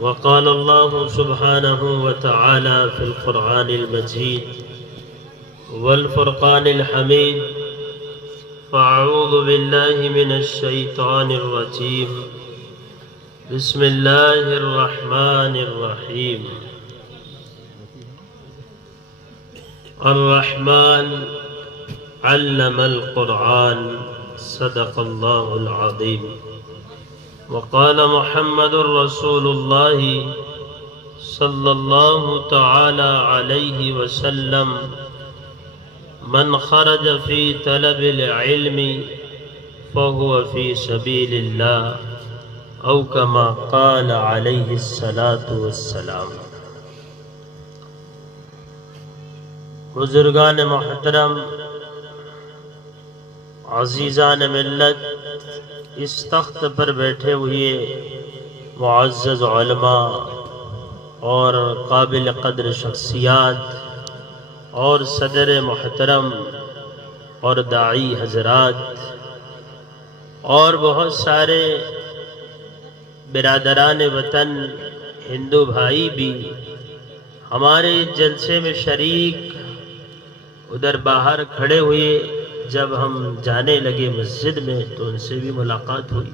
وقال الله سبحانه وتعالى في القرآن المجيد والفرقان الحميد فأعوذ بالله من الشيطان الرجيم بسم الله الرحمن الرحيم الرحمن علم القرآن صدق الله العظيم وقال محمد رسول الله صلى الله تعالى عليه وسلم من خرج في طلب العلم فهو في سبيل الله او كما قال عليه الصلاة والسلام۔ بزرگان محترم، عزیزان ملت، اس تخت پر بیٹھے ہوئے معزز علماء اور قابل قدر شخصیات اور صدر محترم اور داعی حضرات اور بہت سارے برادران وطن ہندو بھائی بھی ہمارے جلسے میں شریک ادھر باہر کھڑے ہوئے، جب ہم جانے لگے مسجد میں تو ان سے بھی ملاقات ہوئی،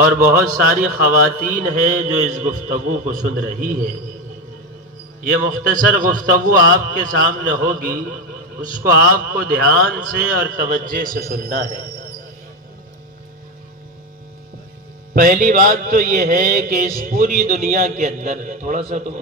اور بہت ساری خواتین ہیں جو اس گفتگو کو سن رہی ہیں۔ یہ مختصر گفتگو آپ کے سامنے ہوگی، اس کو آپ کو دھیان سے اور توجہ سے سننا ہے۔ پہلی بات تو یہ ہے کہ اس پوری دنیا کے اندر، تھوڑا سا تم